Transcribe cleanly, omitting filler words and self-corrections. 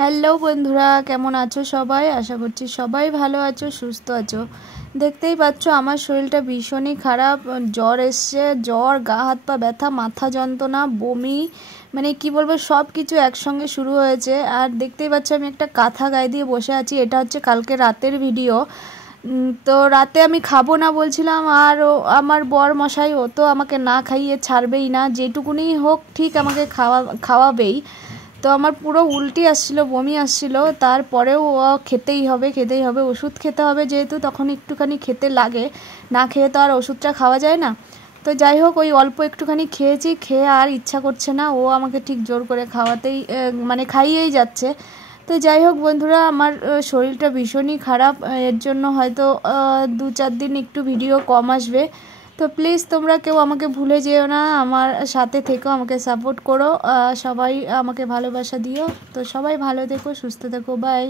Hello বন্ধুরা, কেমন আছো সবাই? আশা করছি সবাই ভালো আছো, সুস্থ আছো। দেখতেই পাচ্ছ আমার শরীরটা ভীষণই খারাপ। জ্বর এসছে, জ্বর, গা হাত পা ব্যথা, মাথা যন্ত্রণা, বমি, মানে কি বলবো, সব কিছু একসঙ্গে শুরু হয়েছে। আর দেখতেই পাচ্ছ আমি একটা কাঁথা গায়ে দিয়ে বসে আছি। এটা হচ্ছে কালকে রাতের ভিডিও। তো রাতে আমি খাবো না বলছিলাম, আর আমার বর মশাই ও তো আমাকে না খাইয়ে ছাড়বেই না, যেটুকুনি হোক ঠিক আমাকে খাওয়াবেই। তো আমার পুরো উল্টি আসছিল, বমি আসছিল, তারপরেও খেতেই হবে, ওষুধ খেতে হবে, যেহেতু তখন একটুখানি খেতে লাগে, না খেয়ে তো আর ওষুধটা খাওয়া যায় না। তো যাই হোক, ওই অল্প একটুখানি খেয়েছি, খেয়ে আর ইচ্ছা করছে না, ও আমাকে ঠিক জোর করে খাওয়াতেই মানে খাইয়েই যাচ্ছে। তো যাই হোক বন্ধুরা, আমার শরীরটা ভীষণই খারাপ, এর জন্য হয়তো 2-4 দিন একটু ভিডিও কম আসবে। তো প্লিজ তোমরা কেউ আমাকে ভুলে যেও না, আমার সাথে থেকো, আমাকে সাপোর্ট করো, সবাই আমাকে ভালোবাসা দিও। তো সবাই ভালো থেকো, সুস্থ থেকো, বাই।